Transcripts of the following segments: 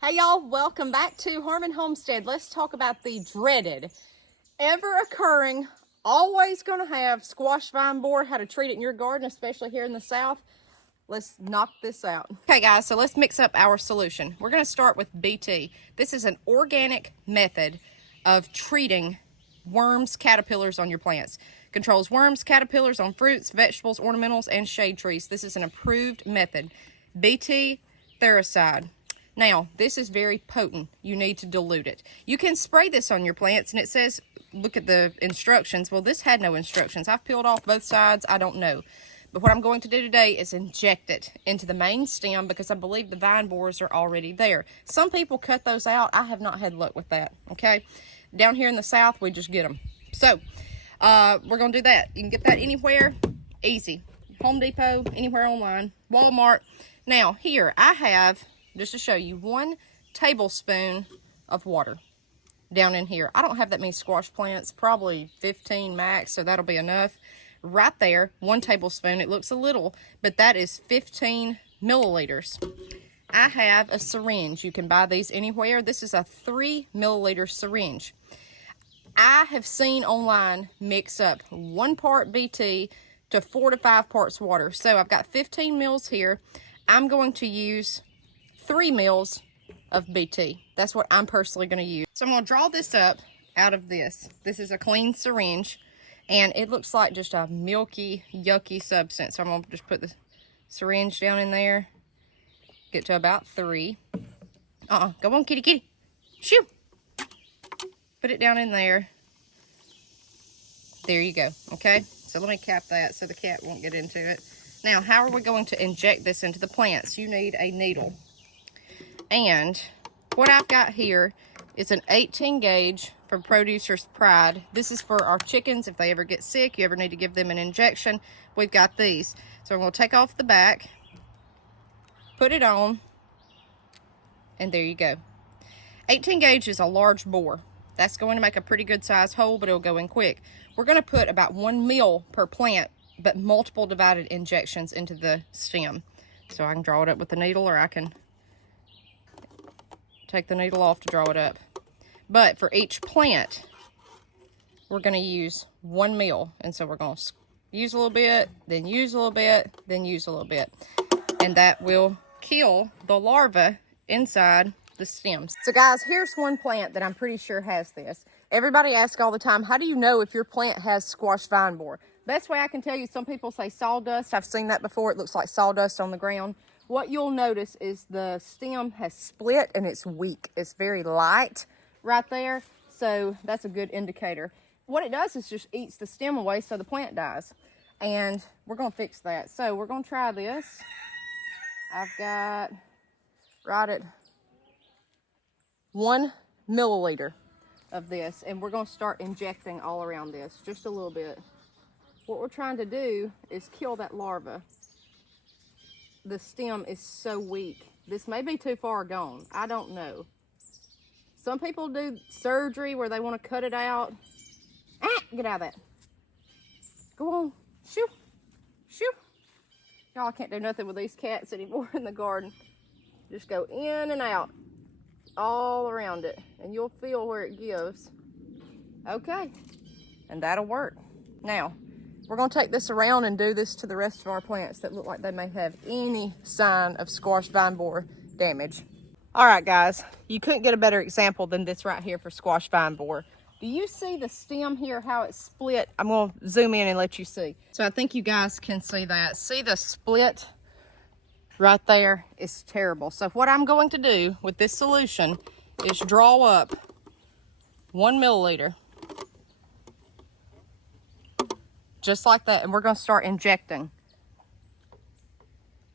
Hey y'all, welcome back to Homestead. Let's talk about the dreaded, ever occurring, always gonna have squash vine borer, how to treat it in your garden, especially here in the South. Let's knock this out. Okay guys, so let's mix up our solution. We're gonna start with BT. This is an organic method of treating worms, caterpillars on your plants. Controls worms, caterpillars on fruits, vegetables, ornamentals, and shade trees. This is an approved method. BT Thericide. Now, this is very potent. You need to dilute it. You can spray this on your plants, and it says, look at the instructions. Well, this had no instructions. I've peeled off both sides. I don't know. But what I'm going to do today is inject it into the main stem because I believe the vine borers are already there. Some people cut those out. I have not had luck with that, okay? Down here in the South, we just get them. So, we're going to do that. You can get that anywhere. Easy. Home Depot, anywhere online. Walmart. Now, here, I have, just to show you, 1 tablespoon of water down in here. I don't have that many squash plants, probably 15 max, so that'll be enough. Right there, 1 tablespoon. It looks a little, but that is 15 milliliters. I have a syringe. You can buy these anywhere. This is a 3 milliliter syringe. I have seen online mix up 1 part BT to 4 to 5 parts water. So I've got 15 mils here. I'm going to use 3 mils of BT. That's what I'm personally going to use. So I'm going to draw this up out of this. This is a clean syringe, and it looks like just a milky, yucky substance. So I'm going to just put the syringe down in there. Get to about 3. Go on, kitty, kitty. Shoo! Put it down in there. There you go, okay? So let me cap that so the cat won't get into it. Now, how are we going to inject this into the plants? You need a needle. And what I've got here is an 18 gauge from Producer's Pride. This is for our chickens if they ever get sick, you ever need to give them an injection. We've got these. So I'm going to take off the back, put it on, and there you go. 18 gauge is a large bore. That's going to make a pretty good size hole, but it'll go in quick. We're going to put about 1 mil per plant, but multiple divided injections into the stem. So I can draw it up with the needle, or I can take the needle off to draw it up. But for each plant, we're going to use 1 mil. And so we're going to use a little bit, then use a little bit, then use a little bit. And that will kill the larvae inside the stems. So guys, here's one plant that I'm pretty sure has this. Everybody asks all the time, how do you know if your plant has squash vine borer? Best way I can tell you, some people say sawdust. I've seen that before. It looks like sawdust on the ground. What you'll notice is the stem has split and it's weak. It's very light right there. So that's a good indicator. What it does is just eats the stem away so the plant dies. And we're going to fix that. So we're going to try this. I've got right at 1 milliliter of this, and we're going to start injecting all around this just a little bit. What we're trying to do is kill that larva. The stem is so weak. This may be too far gone. I don't know. Some people do surgery where they want to cut it out. Get out of that. Go on. Shoo. Shoo. Y'all, I can't do nothing with these cats anymore in the garden. Just go in and out all around it, and you'll feel where it gives. Okay, and that'll work. Now, we're going to take this around and do this to the rest of our plants that look like they may have any sign of squash vine borer damage. All right, guys, you couldn't get a better example than this right here for squash vine borer. Do you see the stem here, how it's split? I'm going to zoom in and let you see. So I think you guys can see that. See the split right there? Is terrible. So what I'm going to do with this solution is draw up 1 milliliter. Just like that, and we're going to start injecting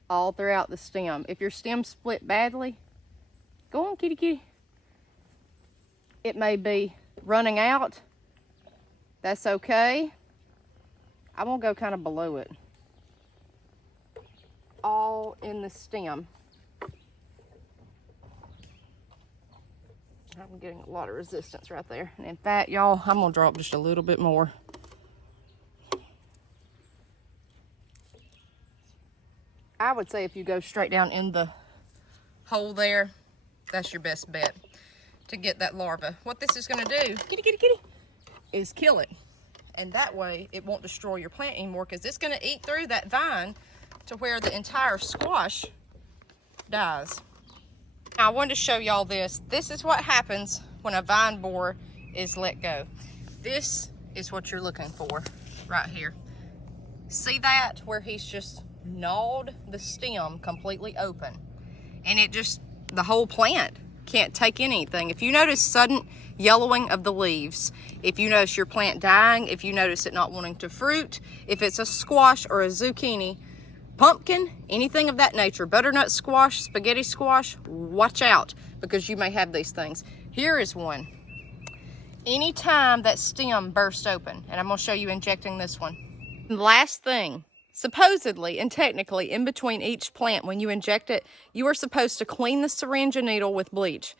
all throughout the stem. If your stem split badly, go on, kitty, kitty. It may be running out. That's okay. I'm going to go kind of below it. All in the stem. I'm getting a lot of resistance right there. And in fact, y'all, I'm going to draw up just a little bit more. I would say if you go straight down in the hole there, that's your best bet to get that larva. What this is gonna do, kitty, is kill it. And that way it won't destroy your plant anymore, because it's gonna eat through that vine to where the entire squash dies. Now I wanted to show y'all this. This is what happens when a vine borer is let go. This is what you're looking for right here. See that, where he's just gnawed the stem completely open, and it just, the whole plant can't take in anything. If you notice sudden yellowing of the leaves, if you notice your plant dying, if you notice it not wanting to fruit, if it's a squash or a zucchini, pumpkin, anything of that nature, butternut squash, spaghetti squash, watch out, because you may have these things. Here is one. Anytime that stem bursts open, and I'm going to show you injecting this one. Last thing, supposedly and technically in between each plant, when you inject it, you are supposed to clean the syringe and needle with bleach.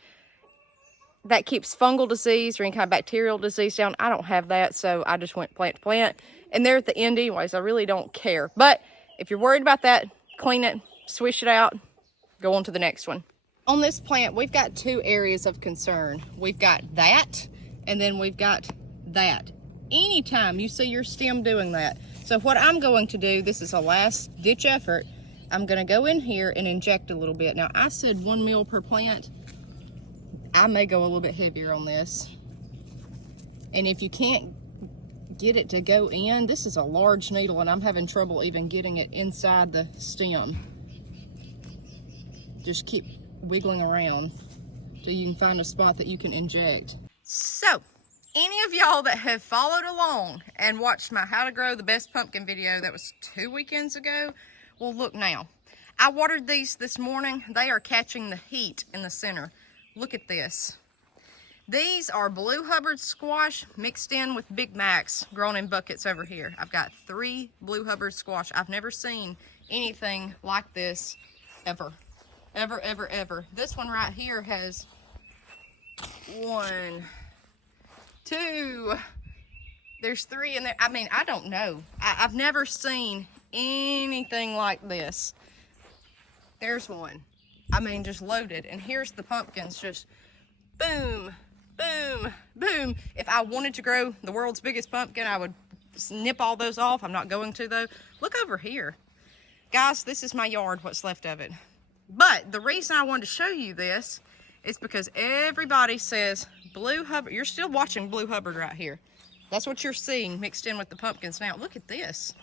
That keeps fungal disease or any kind of bacterial disease down. I don't have that, so I just went plant to plant. And they're at the end anyways. I really don't care. But if you're worried about that, clean it, swish it out, go on to the next one. On this plant, we've got two areas of concern. We've got that, and then we've got that. Anytime you see your stem doing that. So what I'm going to do, this is a last ditch effort, I'm gonna go in here and inject a little bit. Now I said 1 ml per plant. I may go a little bit heavier on this. And if you can't get it to go in, this is a large needle and I'm having trouble even getting it inside the stem. Just keep wiggling around till you can find a spot that you can inject. So, any of y'all that have followed along and watched my How to Grow the Best Pumpkin video that was 2 weekends ago, well, look now. I watered these this morning. They are catching the heat in the center. Look at this. These are Blue Hubbard squash mixed in with Big Macs grown in buckets over here. I've got 3 Blue Hubbard squash. I've never seen anything like this ever. Ever, ever, ever. This one right here has 1, 2, there's 3 in there. I mean, I don't know. I've never seen anything like this. There's one. I mean, just loaded. And here's the pumpkins, just boom, boom, boom. If I wanted to grow the world's biggest pumpkin, I would snip all those off. I'm not going to, though. Look over here. Guys, this is my yard, what's left of it. But the reason I wanted to show you this is because everybody says Blue Hubbard. You're still watching Blue Hubbard right here. That's what you're seeing mixed in with the pumpkins. Now, look at this.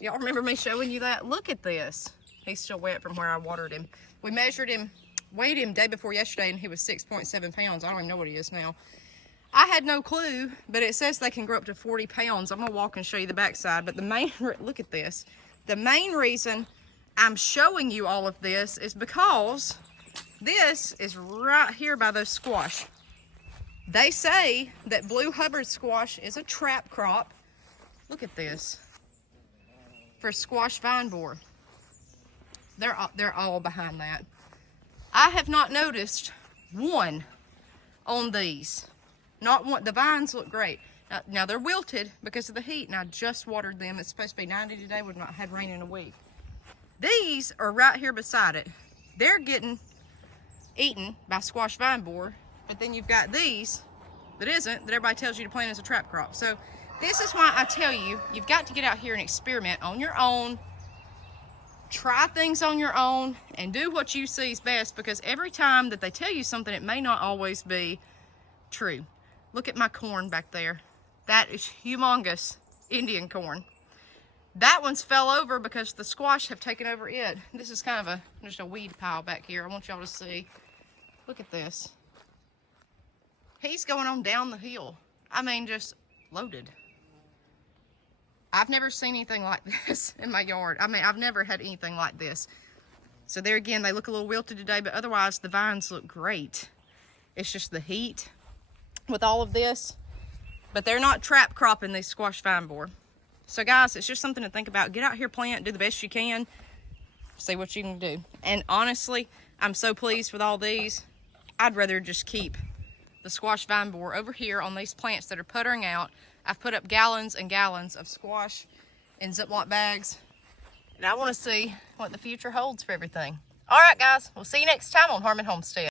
Y'all remember me showing you that? Look at this. He's still wet from where I watered him. We measured him, weighed him day before yesterday, and he was 6.7 pounds. I don't even know what he is now. I had no clue, but it says they can grow up to 40 pounds. I'm gonna walk and show you the backside, but the main, look at this. The main reason I'm showing you all of this is because this is right here by those squash. They say that Blue Hubbard squash is a trap crop. Look at this. For squash vine borer. They're all behind that. I have not noticed one on these. Not one. The vines look great. Now they're wilted because of the heat, and I just watered them. It's supposed to be 90 today. We've not had rain in a week. These are right here beside it. They're getting eaten by squash vine borer, but then you've got these that isn't, that everybody tells you to plant as a trap crop. So this is why I tell you, you've got to get out here and experiment on your own. Try things on your own and do what you see is best, because every time that they tell you something, it may not always be true. Look at my corn back there. That is humongous Indian corn. That one's fell over because the squash have taken over it. This is kind of just a weed pile back here. I want y'all to see. Look at this. He's going on down the hill. I mean, just loaded. I've never seen anything like this in my yard. I mean, I've never had anything like this. So there again, they look a little wilted today, but otherwise the vines look great. It's just the heat with all of this. But they're not trap cropping these squash vine borer. So guys, it's just something to think about. Get out here, plant, do the best you can, see what you can do. And honestly, I'm so pleased with all these. I'd rather just keep the squash vine borer over here on these plants that are puttering out. I've put up gallons and gallons of squash in Ziploc bags, and I want to see what the future holds for everything. All right, guys, we'll see you next time on Harmon Homestead.